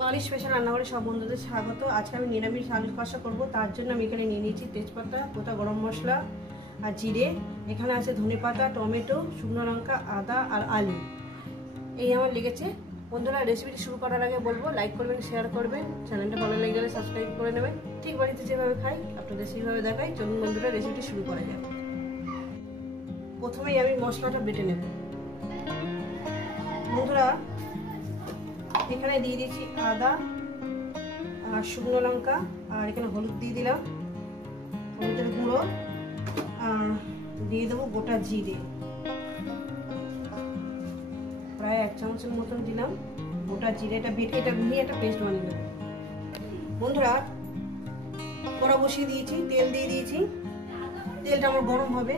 বাঙালি special রান্নাঘরে সব বন্ধুদের স্বাগত। আজকে আমি নিরামিষ আলু কষা করবো, তার জন্য আমি এখানে নিয়ে নিয়েছি তেজপাতা, গোটা গরম মশলা আর জিরে। এখানে আছে ধনেপাতা, টমেটো, শুকনো লঙ্কা, আদা আর আলু। এই আমার লেগেছে। বন্ধুরা, রেসিপিটি শুরু করার আগে বলবো লাইক করবেন, শেয়ার করবেন, চ্যানেলটা ভালো লেগে গেলে সাবস্ক্রাইব করে নেবেন। ঠিক বাড়িতে যেভাবে খাই আপনাদের সেইভাবে দেখাই। চলুন বন্ধুরা, রেসিপিটি শুরু করা যাক। প্রথমেই আমি মশলাটা বেটে নেব। বন্ধুরা, এখানে দিয়ে দিয়েছি আদা আর শুকনো লঙ্কা, আর এখানে হলুদ দিয়ে দিলাম, হলুদের গুঁড়ো, আর দিয়ে দেবো গোটা জিরে, প্রায় 1 চামচের মতন দিলাম গোটা জিরে। এটা বেটে এটা ভেঙে একটা পেস্ট বানিয়ে দেবো। বন্ধুরা, কড়া বসিয়ে দিয়েছি, তেল দিয়ে দিয়েছি, তেলটা আমার গরম হবে।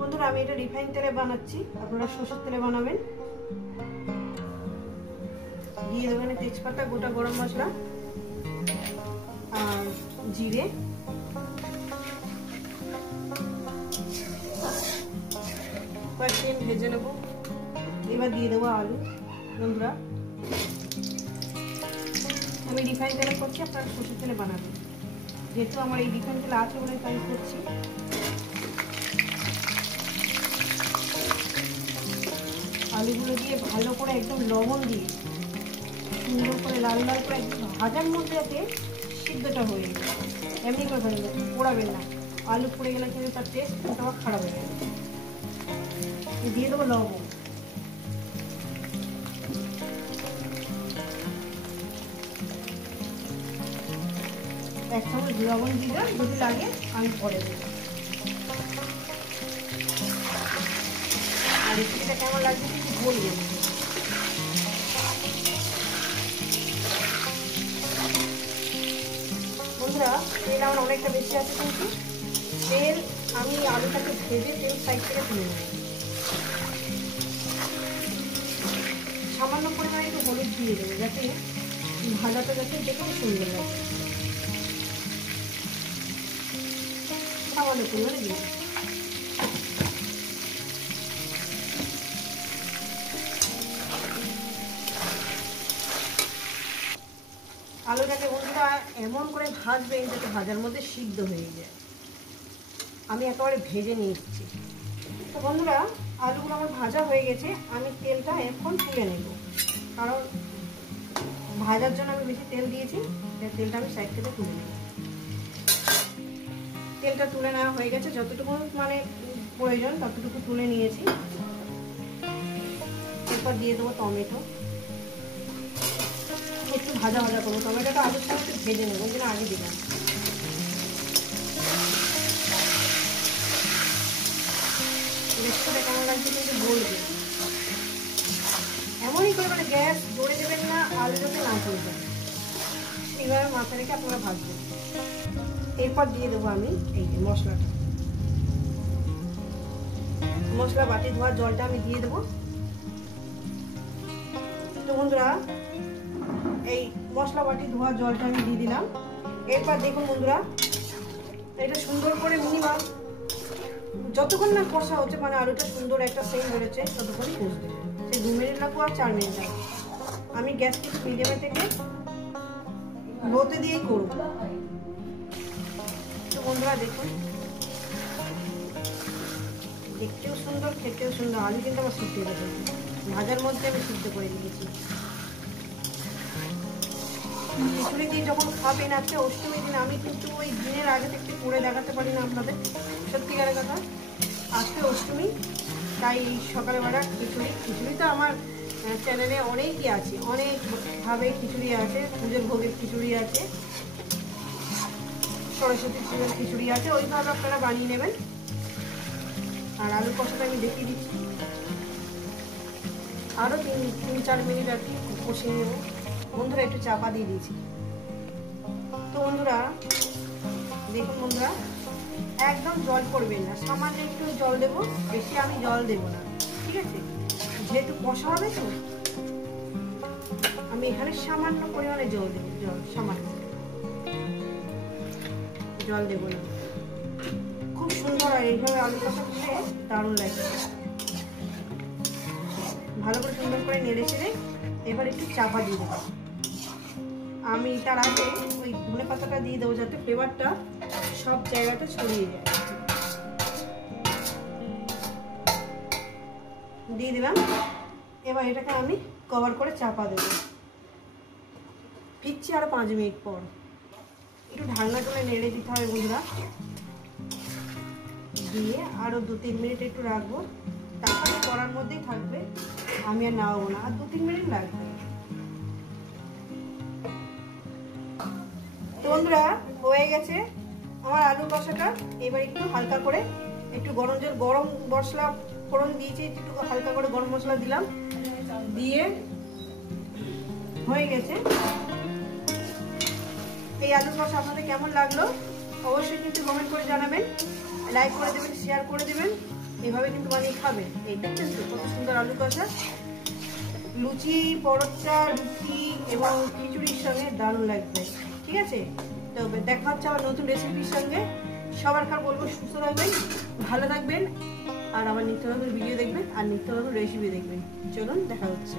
বন্ধুরা, আমি এটা রিফাইন তেলে বানাচ্ছি, আপনারা সরষের তেলে বানাবেন। দিয়ে দেবেন তেজপাতা, গোটা গরম মশলা আর জিরে। কয়েক মিনিট ভেজে নেবো। এবার দিয়ে দেবো আলু। বন্ধুরা, আমি রিফাইন তেলে করছি, আপনারা সরষের তেলে বানাবেন। যেহেতু আমার এই রিফাইন তেল আছে বলে তাই করছি। আলুগুলো দিয়ে ভালো করে একদম লবণ দিয়ে সুন্দর করে লাল লাল করে একদম ভাজার মধ্যে যাতে সিদ্ধটা হয়ে যায়। এমনি করে ভাজবেন, পোড়াবেন না। আলু পুড়ে গেলে কিন্তু তার টেস্ট আবার খারাপ হয়ে যাবে। দিয়ে দেবো লবণ। এক চামচ লবণ দিয়ে যদি লাগে আমি পরে দেবো। আর রেসিপিটা কেমন লাগছে কিছু বলবেন। বন্ধুরা, তেল আমার অনেকটা বেশি আছে, কিন্তু তেল আমি আলুটাকে ভেজে তেল সাইড থেকে তুলে নেব। সামান্য পরিমাণে একটু হলুদ দিয়ে দেবো, যাতে ভাজাটা যাতে দেখে সুন্দর লাগে। সামান্য পরিমাণে দিয়ে আলুটাকে বন্ধুরা এমন করে ভাজবেন যাতে ভাজার মধ্যে সিদ্ধ হয়ে যায়। আমি একেবারে ভেজে নিয়ে এসেছি। তো বন্ধুরা, আলুগুলো আমার ভাজা হয়ে গেছে। আমি তেলটা এখন তুলে নেব, কারণ ভাজার জন্য আমি বেশি তেল দিয়েছি। তেলটা আমি সাইড থেকে তুলে নেব। তেলটা তুলে নেওয়া হয়ে গেছে, যতটুকু মানে প্রয়োজন ততটুকু তুলে নিয়েছি। এরপর দিয়ে দেবো টমেটো। একটু ভাজা ভাজা করবো, টমেটোটা আলুর সঙ্গে একটু ভেজে নেবো, ওই জন্য আগে দিলাম। রেসিপিটা কেমন লাগছে কিন্তু বলবে। এমনই করে মানে গ্যাস জোরে দেবেন না, আলু যাতে না চলে যায়, সেইভাবে মাথা রেখে আপনারা ভাজবেন। এরপর দিয়ে দেবো আমি এই যে মশলাটা। মশলা বাটি ধোয়ার জলটা আমি দিয়ে দেবো। তো বন্ধুরা, এই মশলা বাটি ধোয়া জলটা আমি দিয়ে দিলাম। এরপর দেখুন বন্ধুরা, এটা সুন্দর করে মিনিমাম যতক্ষণ না কষা হচ্ছে, মানে আলুটা সুন্দর একটা সেন্ট বেরোচ্ছে, ততক্ষণই কষবে। সে 2 মিনিট লাগবো আর 4 মিনিট লাগবে। আমি গ্যাসকে মিডিয়ামে থেকে লোতে দিয়েই করব। তো বন্ধুরা দেখুন, দেখতেও সুন্দর, খেতেও সুন্দর। আলু কিন্তু আমার সিদ্ধ হয়ে গেছে, ভাজার মধ্যে আমি সিদ্ধ করে দিয়েছি। খিচুড়ি দিয়ে যখন খাবেন আজকে অষ্টমীর দিন, আমি কিন্তু ওই দিনের আগে থেকে করে দেখাতে পারি না আপনাদের, সত্যিকারের কথা। আজকে অষ্টমী, তাই এই সকালবেলা খিচুড়ি তো আমার চ্যানেলে অনেকই আছে, অনেকভাবে খিচুড়ি আছে। পুজোর ভোগের খিচুড়ি আছে, সরস্বতী পুজোর খিচুড়ি আছে, ওইভাবে আপনারা বানিয়ে নেবেন। আর আলু কষাটা আমি দেখিয়ে দিচ্ছি। আরও 3-4 মিনিট আর কি কষিয়ে নেব। বন্ধুরা, একটু চাপা দিয়ে দিয়েছি। তো বন্ধুরা দেখুন, বন্ধুরা একদম জল করবেন না, সামান্য একটু জল দেবো, বেশি আমি জল দেবো না, ঠিক আছে? যেহেতু কষা হবে তো আমি এখানে সামান্য পরিমাণে জল দেবো, সামান্য জল দেবো না। খুব সুন্দর, আর এইভাবে আলু কষা খেলে দারুণ লাগে। ভালো করে সুন্দর করে নেড়ে চেড়ে এবার একটু চাপা দিয়ে দেবো। আমি তার আগে ওই ধনে পাতাটা দিয়ে দেবো যাতে ফ্লেভারটা সব জায়গাতে ছড়িয়ে যায়। দিয়ে দিলাম। এবার এটাকে আমি কভার করে চাপা দেবো। ফিরছি আরো 5 মিনিট পর। একটু ঢাকনা করে নেড়ে দিতে হবে বন্ধুরা। দিয়ে আরো 2-3 মিনিট একটু রাখবো, তারপরে কড়ার মধ্যেই থাকবে, আমি আর নাড়বো না, আর 2-3 মিনিট লাগবে। তো বন্ধুরা হয়ে গেছে আমার আলু কষাটা। এবার একটু হালকা করে একটু গরম মশলা ফোড়ন দিয়েছি, একটু হালকা করে গরম মশলা দিলাম, দিয়ে হয়ে গেছে। এই আলু কষা আপনাদের কেমন লাগলো অবশ্যই কিন্তু কমেন্ট করে জানাবেন, লাইক করে দেবেন, শেয়ার করে দেবেন। এভাবে কিন্তু বানিয়ে খাবেন। এই দেখছেন তো কত সুন্দর আলু কষা, লুচি, পরোটা, রুটি এবং খিচুড়ির সঙ্গে দারুণ লাগবে। ঠিক আছে, তো দেখা হচ্ছে আবার নতুন রেসিপির সঙ্গে। সবার বলবো সুস্থ থাকবেন, ভালো থাকবেন, আর আমার নিত্য নতুন ভিডিও দেখবেন আর নিত্য নতুন রেসিপি দেখবেন। চলুন দেখা হচ্ছে।